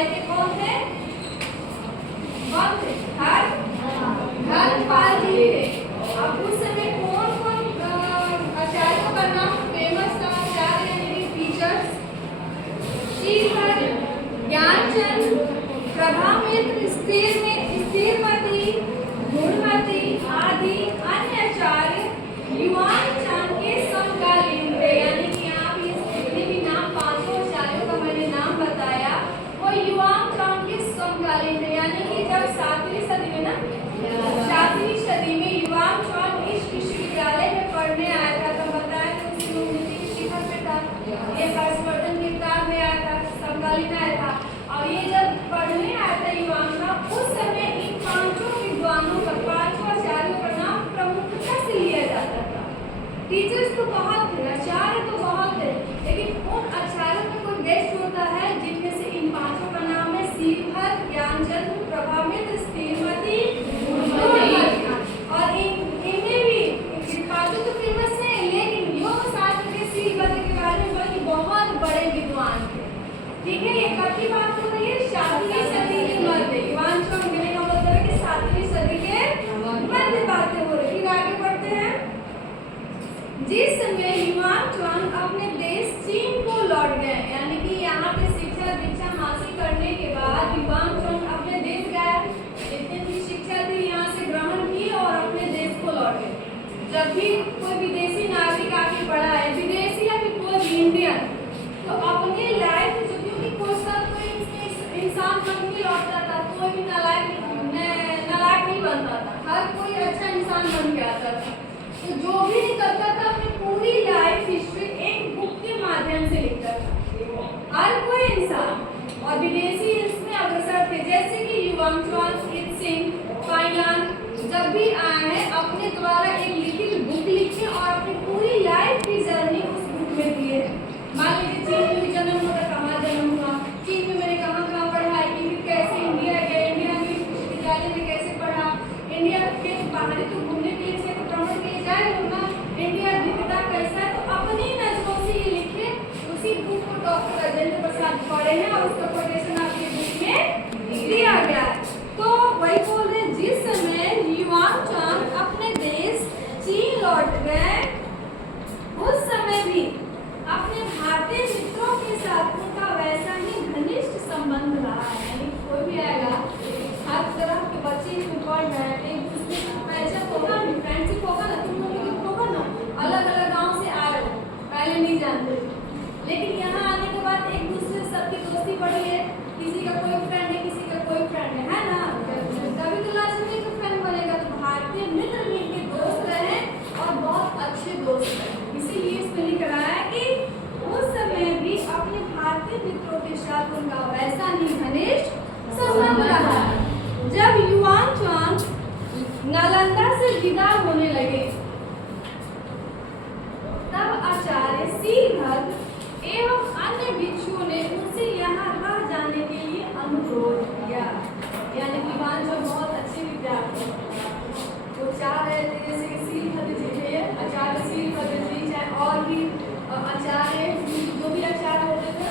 विश्वविद्यालय के कौन थे? कौन थे? धर्मपाल जी थे। अब उस समय कौन कौन आचार्यों का नाम फेमस था? आचार्य यानी टीचर्स श्रीधर, ज्ञानचंद, प्रभामित्र, स्थिरमती, गुणमती आदि अन्य आचार्य युवान चांद के समकालीन थे। यानी कि यहाँ पे जितने भी नाम पांचों आचार्यों का मैंने नाम बताया वो युवान चांद के समकालीन थे। यानी कि जब 7वीं सदी में ना 7वीं सदी में युवान चांद इस विश्वविद्यालय में पढ़ने आया था तो बताया कि उसकी उन्नति के शिखर पे था। ये हर्षवर्धन के किताब में आया था, समकालीन आया था। और ये जब पढ़ने आया था युवान का, उस समय इन पांचों विद्वानों का, पांचों आचार्यों का नाम प्रमुखता से लिया जाता था। टीचर्स तो बहुत थे, आचार्य तो बहुत थे, लेकिन उन आचार्यों में कोई बेस्ट होता है जिनमें से इन पांचों का नाम है श्रीधर, ज्ञानचंद, प्रभामित्र, स्थिरमती, और इनमें भी पांचों तो फेमस है, लेकिन योग शास्त्र के श्रीधर के बारे में बल्कि बहुत बड़े विद्वान थे। ठीक है, ये कब की बात हो रही है? 7वीं सदी के मध्य। युवान चांद कहने का मतलब है कि 7वीं सदी के मध्य बातें हो रही। फिर आगे बढ़ते हैं। जिस समय युवान चांद अपने देश चीन को लौट गए, यानी कि यहाँ पे शिक्षा दीक्षा हासिल करने के बाद युवान चांद अपने देश गए, जितनी भी शिक्षा थी यहाँ से ग्रहण की और अपने देश को लौट गए। जब भी कोई विदेशी नागरिक आके पढ़ा है, विदेशी या फिर कोई भी इंडियन, तो अपनी लाइफ जो क्योंकि कोई इंसान बन के लौटता था, कोई भी नालायक नहीं बनता था, हर कोई अच्छा इंसान बन के आता था। तो जो भी निकलता था अपनी पूरी लाइफ हिस्ट्री एक बुक के माध्यम से लिखता था, हर कोई इंसान। और विदेशी इसमें अग्रसर थे, जैसे कि युवान चांद, हित सिंह, फाइलान जब भी आए हैं अपने द्वारा एक लिखित बुक लिखे और अपनी पूरी लाइफ की जर्नी उस बुक में दिए हैं। मान लीजिए चीन में जन्म हुआ, कहाँ जन्म हुआ, चीन में मैंने कहाँ पढ़ाई की, फिर कैसे इंडिया गए, इंडिया में विश्वविद्यालय में कैसे पढ़ा, इंडिया के बाहर तो घूमने के लिए क्षेत्र भ्रमण के लिए जाए होगा, इंडिया दिखता कैसा है, तो अपनी नजरों से ये लिखे। उसी बुक को डॉक्टर राजेंद्र प्रसाद पढ़े हैं और उसका कोटेशन आपके बुक में दिया गया है। तो वही बोल रहे, जिस समय युवान चांद अपने देश चीन लौट गए, उस समय भी अपने भारतीय मित्रों के साथ उनका वैसा ही घनिष्ठ संबंध रहा है। यानी कोई भी आएगा, हर तरह के बच्चे इसमें पढ़ रहे हैं, एक दूसरे का पैचअप होगा, फ्रेंडशिप होगा ना, तुम लोग होगा ना, अलग अलग गांव से आए हो, पहले नहीं जानते, लेकिन यहाँ आने के बाद एक दूसरे से सबकी दोस्ती बढ़ी है, किसी का कोई फ्रेंड है, किसी का कोई फ्रेंड है ना, तभी तो लास्ट में फ्रेंड बनेगा। तो भारतीय मित्र भी इनके दोस्त रहे और बहुत अच्छे दोस्त रहे, इसीलिए इसमें लिख रहा है कि उस समय भी अपने भारतीय मित्रों के साथ उनका वैसा ही घनिष्ठ संबंध रहा। जब युवान चांद नालंदा से विदा होने लगे, तब आचार्य श्रीधर एवं अन्य भिक्षुओं ने उनसे यहाँ रह जाने के लिए अनुरोध किया। यानी युवान चांद बहुत अच्छे विद्यार्थी, वो चाह रहे थे जैसे कि श्रीधर जी थे, आचार्य श्रीधर जी, चाहे और भी आचार्य जो भी आचार्य होते थे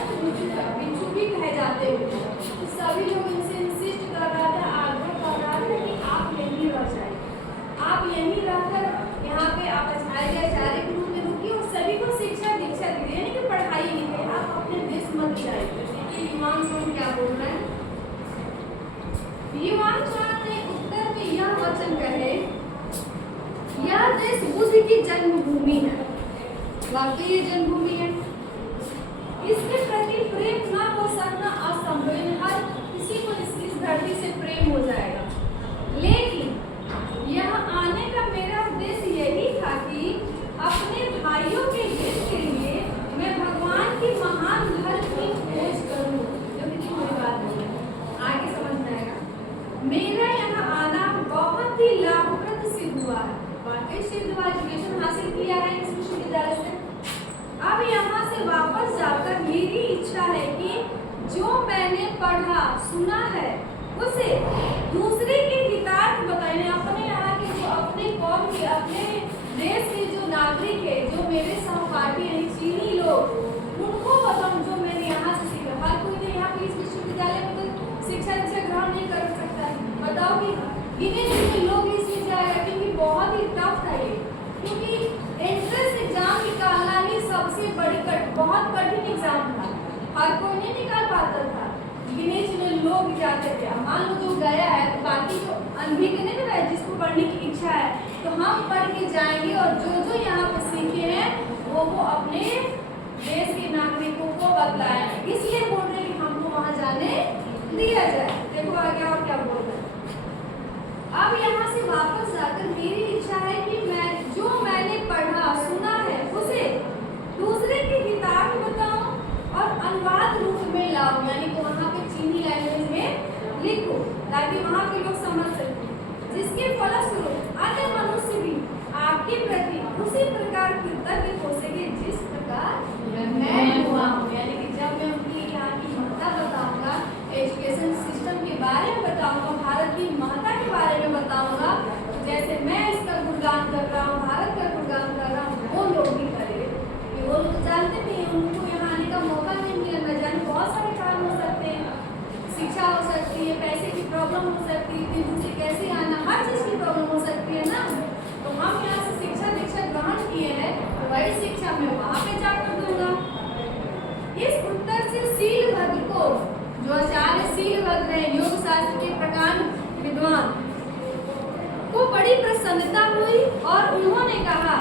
ना, भिक्षु भी कहे जाते थे, तो सभी लोग उनसे इंसिस्ट कर रहा था, आग्रह कर रहा था कि आप यहीं रह जाइए, आप यहीं रहकर यहाँ पे आप आचार्य के रूप में रुकिए और सभी को शिक्षा दीक्षा दीजिए, यानी कि पढ़ाई लिखाई, आप अपने देश मत जाइए। युवान चांद क्या बोल रहे हैं? युवान चांद ने उत्तर में यह वचन कहे, यह देश बुद्ध की जन्मभूमि है, वाकई ये जन्मभूमि है, इसके प्रति प्रेम न हो सकना असंभव है, हर किसी को इस धरती से प्रेम हो जाएगा। लेकिन यह आने का मेरा उद्देश्य यही था कि अपने भाइयों के हित के लिए मैं भगवान की महान धर्म की खोज करूं। जो कितनी बड़ी बात है, आगे समझ में आएगा। मेरा यहाँ आना बहुत ही लाभप्रद सिद्ध हुआ है, वाकई सिद्ध हुआ, एजुकेशन हासिल किया है इस विश्वविद्यालय से। अब यहाँ से वापस जाकर मेरी इच्छा है कि जो मैंने पढ़ा सुना है उसे दूसरे के हितार्थ बताएं। अपने यहाँ के जो अपने कौम के, अपने देश के जो नागरिक है, जो मेरे सहपाठी हैं चीनी लोग, उनको बताऊं जो मैंने यहाँ से सीखा। हर कोई तो यहाँ पे इस विश्वविद्यालय में गिने चुने लोग इसमें जाएगा, क्योंकि बहुत ही टफ था ये, क्योंकि एंट्रेंस एग्जाम निकालना ही सबसे बहुत कठिन एग्जाम था, हर कोई नहीं निकाल पाता था, गिने चुने लोग जाते थे। मान लो जो गया है तो बाकी जो अनभिज्ञ नहीं रहे, जिसको पढ़ने की इच्छा है तो हम पढ़ के जाएंगे, और जो जो यहाँ पर सीखे हैं वो अपने देश के नागरिकों को बतलाएं, इसलिए बोल रहे हैं कि हमको वहाँ जाने दिया जाए। देखो आगे और क्या बोल रहे हैं। अब यहाँ से वापस जाकर मेरी इच्छा है कि जो मैंने पढ़ा सुना है उसे दूसरे की किताब में बताऊं और अनुवाद रूप में लाऊं, यानी कि वहाँ पे चीनी लैंग्वेज में लिखूं ताकि वहाँ के लोग समझ सकें, जिसके फलस्वरूप अन्य मनुष्य भी आपके प्रति उसी प्रकार कृतज्ञ हो सके जिस प्रकार मैं हुआ हूँ। यानी कि जब मैं उनकी यहाँ की महत्ता बताऊंगा, एजुकेशन सिस्टम के बारे में बताऊंगा, भारत की महत्ता के बारे में बताऊंगा, तो जैसे मैं इसका गुणगान कर रहा हूँ, भारत का गुणगान कर रहा हूँ, वो लोग भी करेंगे। वो लोग तो जानते नहीं, उनको यहाँ आने का मौका नहीं मिला, न जाने बहुत सारे काम हो सकते हैं, शिक्षा हो सकती है, पैसे की प्रॉब्लम हो सकती है, दूर से कैसे आना, हर चीज़ की प्रॉब्लम हो सकती है ना। तो हम यहाँ से शिक्षा दीक्षा ग्रहण किए हैं, तो वही शिक्षा मैं वहाँ पे जाकर दूंगा। इस उत्तर से शीलभद्र को, जो आचार्य शीलभद्र है, योग शास्त्र के प्रकांड विद्वान, को बड़ी प्रसन्नता हुई और उन्होंने कहा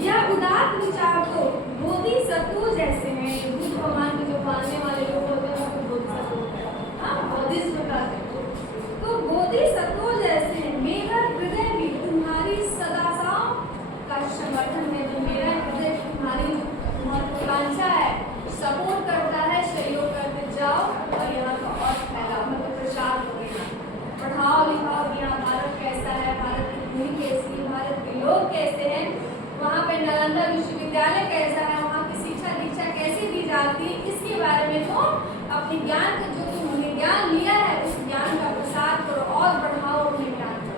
यह उदात्त विचार तो बोधिसत्वों जैसे हैं। बुद्ध भगवान के जो मानने वाले लोग होते हैं वो बोधिसत्व, बोधिसत्व का तो बोधिसत्वों जैसे हैं। मेरा हृदय भी तुम्हारी सदाचाओं का समर्थन है, तो मेरा हृदय तुम्हारी महत्वाकांक्षा है सपोर्ट करता है, सहयोग करते जाओ और यहाँ का और फैलाओ, मतलब प्रचार करेगा, पढ़ाओ लिखाओ कि यहाँ भारत कैसा है, भारत की भूमि कैसी है, भारत के लोग कैसे हैं, वहाँ पे नालंदा विश्वविद्यालय कैसा है, वहाँ की शिक्षा दीक्षा कैसे दी जाती है, इसके बारे में तो अपने ज्ञान का जो तुमने ज्ञान लिया है उस ज्ञान का प्रसार करो और बढ़ाओ अपने ज्ञान को।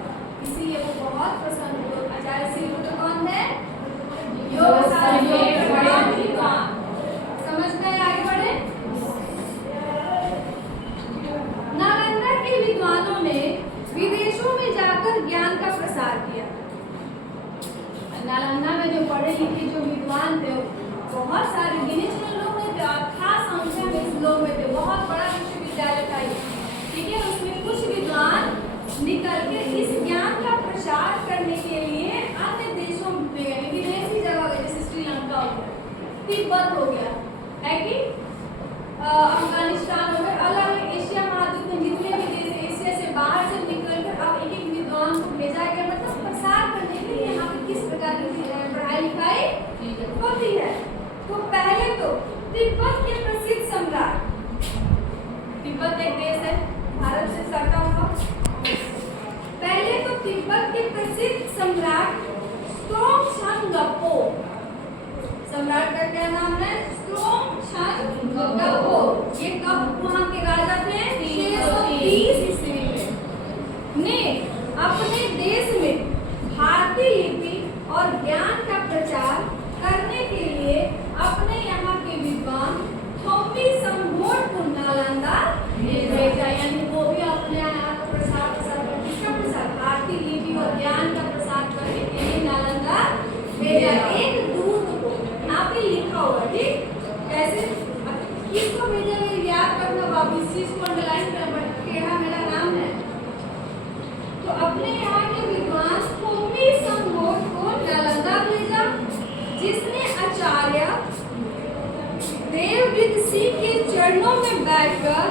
इसीलिए वो बहुत प्रसन्न हो। आचार्य शीलभद्र कौन है? योग शास्त्र के प्रकांड विद्वान। समझ गए? आगे बढ़े। नालंदा के विद्वानों ने विदेशों में जाकर ज्ञान का प्रसार किया। नालंदा में जो पढ़े लिखे जो विद्वान थे, बहुत सारे गिने चुने लोग में थे, खास संख्या में इस लोग में थे, बहुत बड़ा विश्वविद्यालय था, ठीक है। उसमें कुछ विद्वान निकल के इस ज्ञान का प्रचार करने के लिए अन्य देशों में गए, विदेशी जगह गए, जैसे श्रीलंका हो गया, तिब्बत हो गया, है कि अफगानिस्तान हो गया, अलग एशिया महाद्वीप में जितने भी देश, एशिया से बाहर से निकल कर अब एक एक विद्वान को भेजा गया, मतलब प्रसार करने के लिए यहाँ पे किस प्रकार की पढ़ाई लिखाई होती है। तो पहले तो तिब्बत के प्रसिद्ध सम्राट, तिब्बत एक देश है भारत से सटा हुआ, पहले तो तिब्बत के प्रसिद्ध सम्राट स्त्रोंगछांगपो, सम्राट का क्या नाम है? स्त्रोंगछांगपो। ये कब वहाँ के राजा थे? 630 ईस्वी में। ने अपने देश में भारतीय लिपि और ज्ञान का प्रचार करने के लिए अपने यहाँ के विद्वान थोम्बी संभोट को नालंदा भेजा, यानी वो भी अपने यहाँ का प्रसार प्रसार भारतीय लिपि और ज्ञान का प्रसार करने के लिए नालंदा भेजा। एक दूत को यहाँ पे लिखा हुआ, ठीक कैसे किसको भेजा ये याद रखना, बाबू इस चीज को अंडरलाइन करना, मेरा नाम है। तो अपने यहाँ के विद्वान थोम्बी संभोट को नालंदा भेजा, जिसने आचार्य देववृत सिंह के चरणों में बैठकर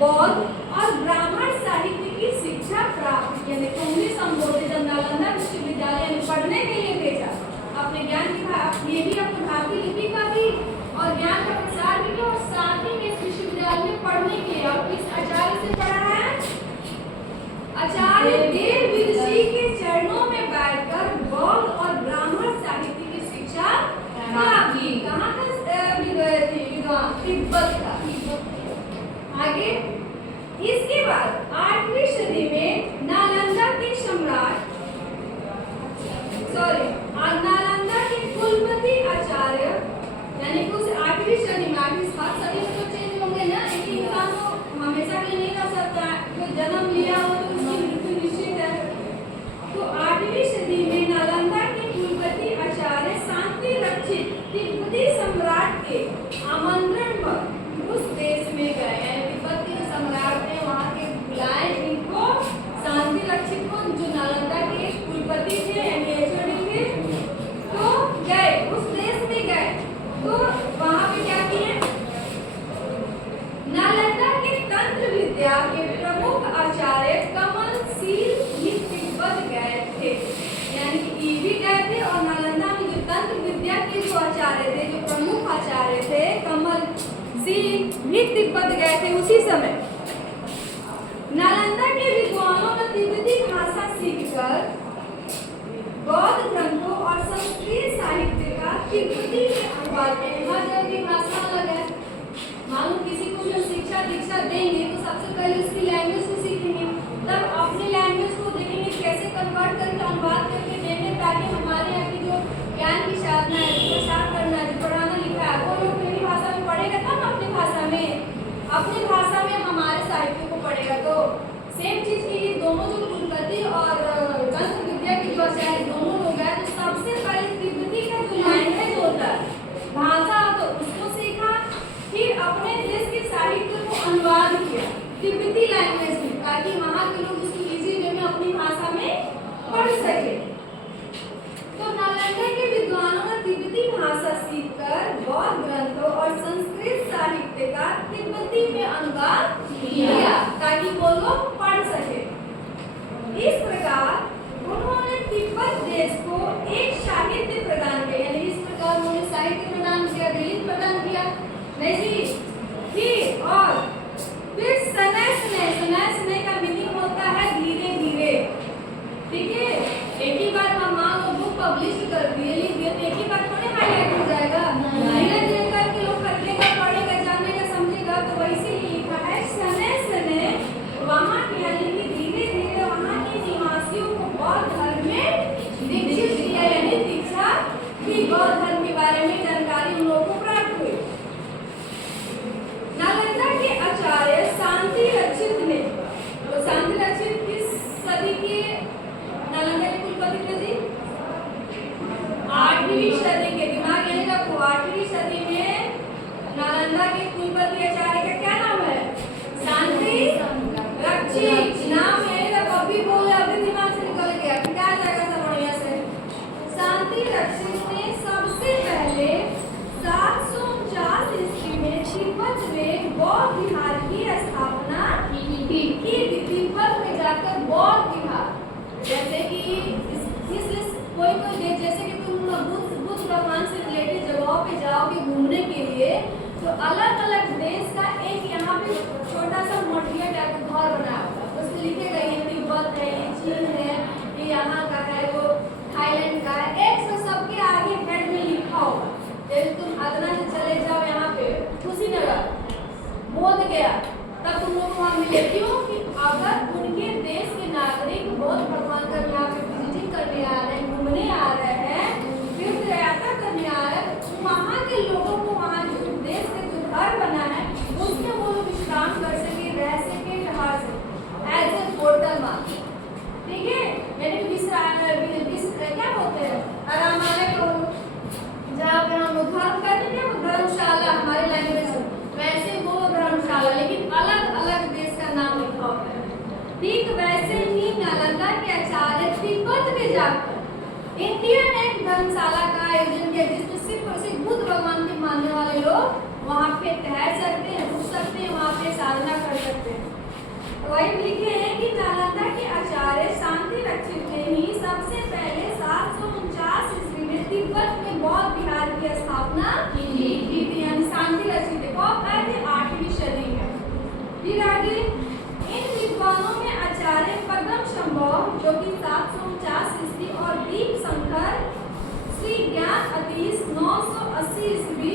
बौद्ध और ब्राह्मण साहित्य की शिक्षा प्राप्त की। थोम्बी संभोट जब नालंदा विश्वविद्यालय में पढ़ने के लिए भेजा, अपने ज्ञान की ये भी अपने भारतीय लिपि का भी और ज्ञान का प्रसार भी किया, और साथ ही में इस विश्वविद्यालय में पढ़ने के लिए और किस आचार्य से पढ़ा है? आचार्य देववृत सिंह के चरणों में बैठकर बौद्ध और ब्राह्मण साहित्य की शिक्षा प्राप्त की। कहाँ का विद्वान? तिब्बत का। आगे इसके बाद 8वीं सदी में नालंदा के सम्राट नालंदा के कुलपति आचार्य, यानी कि उस 8वीं सदी में, 8वीं सदी में तो चेंज होंगे ना, एक इंसान को हमेशा के लिए नहीं रह सकता, जो जन्म लिया हो तो उसकी मृत्यु विद्या के प्रमुख आचार्य कमल सील भी तिब्बत गए थे, यानी कि ये भी गए थे। और नालंदा में जो तंत्र विद्या के जो आचार्य थे, जो प्रमुख आचार्य थे, कमल सील भी तिब्बत गए थे उसी समय। नालंदा के विद्वानों ने तिब्बती भाषा सीखकर बौद्ध ग्रंथों और संस्कृत साहित्य का तिब्बती में अनुवाद किया। जब भी भाषा अलग है, मानो किसी को जो शिक्षा दीक्षा देंगे तो सबसे पहले उसकी लैंग्वेज को सीखेंगे, तब अपनी लैंग्वेज को देखेंगे कैसे कन्वर्ट करके अनुवाद करके देंगे, ताकि हमारे यहाँ की जो ज्ञान की साधना है, प्रसार करना है, पढ़ाना लिखा है, वो लोग मेरी भाषा में पढ़ेगा तब अपनी भाषा में हमारे साहित्य को पढ़ेगा। तो सेम चीज की ये दोनों जो कुलपति और तंत्र विद्या के जो आचार्य दोनों लोग हैं, तो सबसे पहले तिब्बती का जो लैंग्वेज होता है, भाषा, तो उसको सीखा, फिर अपने देश के साहित्य को अनुवाद किया तिब्बती लैंग्वेज में, ताकि वहाँ के लोग उसको इजी वे में अपनी भाषा में पढ़ सके। तो नालंदा के विद्वानों ने तिब्बती भाषा सीखकर बौद्ध ग्रंथों और संस्कृत साहित्य का तिब्बती में अनुवाद किया, ताकि वो लोग पढ़ सके। इस प्रकार उन्होंने तिब्बत देश को एक साहित्य प्रदान किया, यानी इस प्रकार उन्होंने साहित्य प्रदान किया, गणित प्रदान किया, नहीं जी, ठीक। और फिर सनय का मीनिंग होता है धीरे धीरे, ठीक है। एक ही बार हम मान लो बुक पब्लिश कर दिए, लिख दिए, तो एक ही बार थोड़े हाईलाइट हो जाएगा, धीरे धीरे करके लोग पढ़ेगा, पढ़ेगा, जानेगा, समझेगा। तो वैसे ही लिखा है सनय वहाँ के, यानी कि धीरे धीरे वहाँ के निवासियों को बौद्ध धर्म में दीक्षित किया, यानी दीक्षा भी, बौद्ध धर्म के बारे में जानकारी उन लोगों को प्राप्त हुई। नालंदा के आचार्य शांति रक्षित ने, तो शांति रक्षित किस सदी के नालंदा के कुलपति थे जी? 8वीं सदी के, दिमाग यानी रखो, 8वीं सदी में नालंदा के कुलपति आचार्य का क्या नाम है? शांति रक्षित। नाम यही रखो, अभी बोले, अभी दिमाग से निकल गया, क्या जाएगा सब बढ़िया से। शांति रक्षित ने सबसे पहले 749 ईस्वी में तिब्बत में बौद्ध विहार की स्थापना की। तिब्बत में जाकर बौद्ध विहार, जैसे कि इसलिए कोई जैसे कि तुम बुद्ध भगवान से रिलेटेड जगहों पे जाओगे घूमने के लिए, तो अलग अलग देश का एक यहाँ पे छोटा सा मोटिया टाइप का घर बना होगा, उसमें लिखेगा ये तिब्बत है, ये चीन है, ये यहाँ का है, वो थाईलैंड का है, एक से सबके आगे हेड में लिखा होगा। जैसे तुम अदना से चले जाओ यहाँ पे कुशीनगर, बोध गया, तब तुम लोग वहाँ मिले। क्यों कि अगर उनके देश के नागरिक बौद्ध भगवान का यहाँ पे विजिटिंग करने आ रहे हैं, घूमने आ रहे हैं, तीर्थ यात्रा करने आ रहे हैं, वहाँ के लोगों को वहाँ जो देश का जो घर बना है उसमें वो लोग विश्राम कर सके, रह सके, ठहर सके, एज ए होटल मान, ठीक है। यानी क्या बोलते हैं, आरामालय को जहाँ पे हम लोग धर्म करते हैं, वो धर्मशाला हमारे लैंग्वेज में, वैसे वो धर्मशाला, लेकिन अलग अलग देश का नाम लिखा होता है। ठीक वैसे ही नालंदा के आचार्य तिब्बत में जाकर इंडियन एक धर्मशाला का आयोजन किया, जिसमें सिर्फ और सिर्फ बुद्ध भगवान के मानने वाले लोग वहाँ पे ठहर सकते हैं, रुक सकते हैं, वहाँ पे साधना कर सकते हैं। वही लिखे हैं कि नालंदा के आचार्य शांति रक्षित ने ही सबसे पहले 749 ईस्वी में तिब्बत में बौद्ध विहार की स्थापना की थी, यानी शांति रक्षित कब आए थे? 8वीं सदी में। फिर आगे इन विद्वानों में आचार्य पद्म संभव जो कि 749 ईस्वी और दीप शंकर श्री ज्ञान अतीश 980 ईस्वी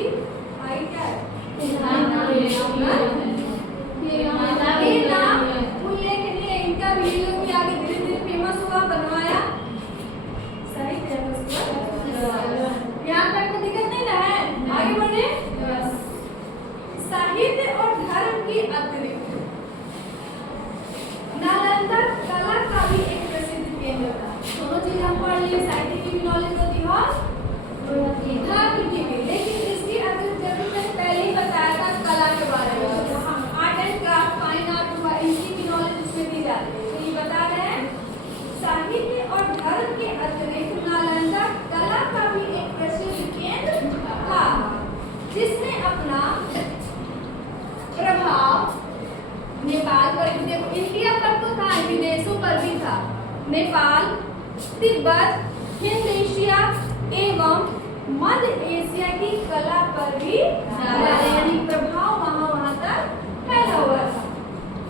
आई क्या है? उल्लेखनीय, इनका वीडियो भी आगे धीरे धीरे फेमस हुआ, बनवाया, सही यहाँ तक तो दिक्कत नहीं ना है, आगे बढ़े। साहित्य और धर्म की अतिरिक्त नालंदा कला का भी एक प्रसिद्ध केंद्र था। दोनों चीज हम पढ़ लिए, साहित्य की भी नॉलेज होती है और धर्म की भी, लेकिन इसकी अतिरिक्त जब मैंने पहले ही बताया था कला के बारे में, आर्ट एंड क्राफ्ट पर भी, देखो इंडिया पर तो था, विदेशों पर भी था। नेपाल, तिब्बत, हिंद एशिया एवं मध्य एशिया की कला पर भी यानी प्रभाव वहाँ तक फैला हुआ था।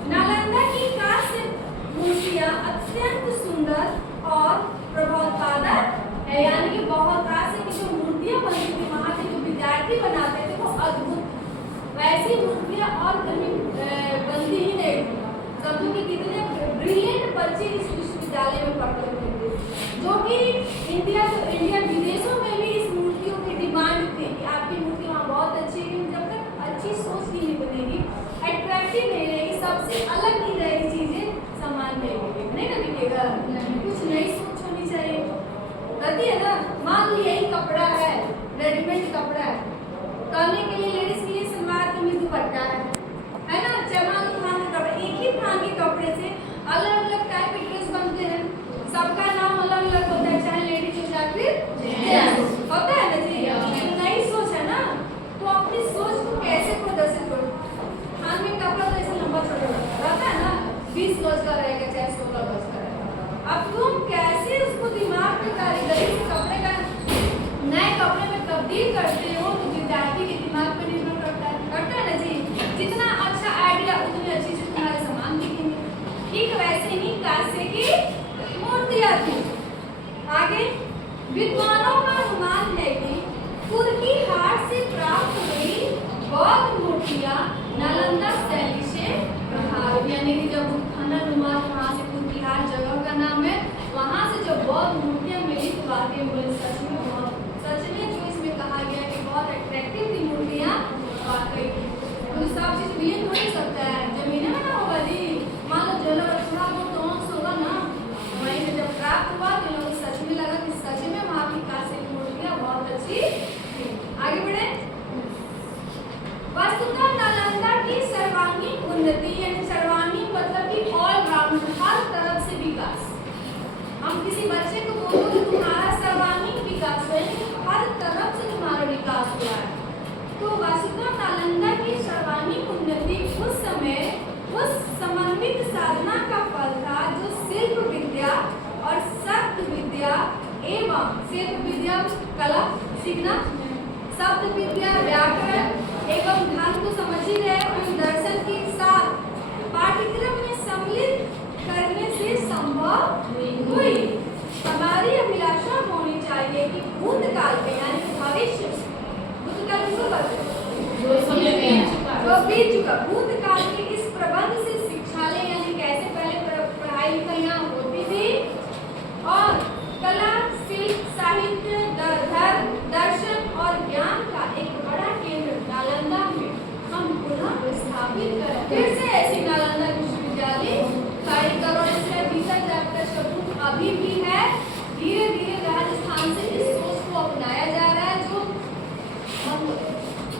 नालंदा की कांस्य मूर्तियां अत्यंत सुंदर और प्रभावोत्पादक है, यानी कि बहुत कांस्य की जो मूर्तियां बनती थी वहाँ के जो विद्यार्थी बनाते थे वो अद्भुत, वैसी मूर्तियां और कहीं बनती ही नहीं थी। समझो कि कितने ब्रिलियंट बच्चे इस विश्वविद्यालय में पढ़ते थे, जो कि इंडिया विदेशों में भी इस मूर्तियों की डिमांड थी कि आपकी मूर्ति वहाँ बहुत अच्छी है। जब तक अच्छी सोच ही नहीं बनेगी, अट्रैक्टिव नहीं रहेगी, सबसे अलग नहीं रहेगी, चीजें समान रहेगी, नहीं ना दिखेगा, कुछ नई सोच होनी चाहिए, रहती है ना। मान लो यही कपड़ा है, रेडीमेड कपड़ा है, करने के लिए लेडीज के लिए सलवार कमीज दुपट्टा है ना, चमान थान के कपड़े, एक ही थान के कपड़े से अलग अलग टाइप के ड्रेस बनते हैं, सबका नाम अलग अलग होता है, चाहे लेडीज हो चाहे फिर होता है ना जी। नई सोच है ना, तो अपनी सोच को कैसे प्रदर्शित करो। थान में कपड़ा तो ऐसे लंबा छोटा रहता है ना, 20 गज का रहेगा चाहे 16 गज का रहेगा। अब तुम कैसे उसको दिमाग में कारीगरी से कपड़े का नए कपड़े में तब्दील करते हो, तो विद्यार्थी के दिमाग पर निर्भर करता है ना जी। जितना अच्छा आइडिया उतनी अच्छी से तुम्हारे सामान दिखेंगे। ठीक वैसे ही कांस्य की मूर्तियां थी। आगे विद्वानों का अनुमान है कि तुर्की हाट से प्राप्त हुई बौद्ध मूर्तियां नालंदा शैली से प्रभावित, यानी कि जब खनन हुआ वहाँ से तुर्की हाट जगह का नाम है, वहाँ से जो बौद्ध मूर्तियां मिली तो वाकई बोले सच में जो इसमें कहा गया कि बहुत अट्रैक्टिव थी मूर्तियां, वाकई तो सब चीज मिल नहीं सकता है, जमीन में ना होगा जी। मान लो जो लोग थोड़ा बहुत तो होगा ना, वहीं से जब प्राप्त हुआ तो लोग सच में लगा कि सच में वहाँ की कांस्य की मूर्तियां बहुत अच्छी थी। आगे बढ़े। वस्तुतः नालंदा की सर्वांगीण उन्नति, यानी सर्वांगीण मतलब कि ऑल राउंड, हर तरफ से विकास। हम किसी बच्चे को बोलो कि तुम्हारा सर्वांगीण विकास है, हर तरफ से तुम्हारा विकास हुआ है, तो वस्तुतः नालंदा की सर्वांगीण उन्नति उस समय उस समन्वित साधना का फल था जो शिल्प विद्या और शब्द विद्या एवं शिल्प विद्या कला सीखना, शब्द विद्या व्याकरण एवं ध्यान को समझ ही रहे और दर्शन के साथ पाठ्यक्रम में सम्मिलित करने से संभव हुई। हमारी अभिलाषा होनी चाहिए कि भूतकाल के यानी भविष्य, भूतकाल जो बीत चुका, भूतकाल के इस प्रबंध से शिक्षालय यानी कैसे पहले पढ़ाई लिखाइयाँ होती थी और कला, शिल्प, साहित्य, धर्म, दर्शन और ज्ञान का एक बड़ा केंद्र नालंदा में हम पुनः स्थापित कर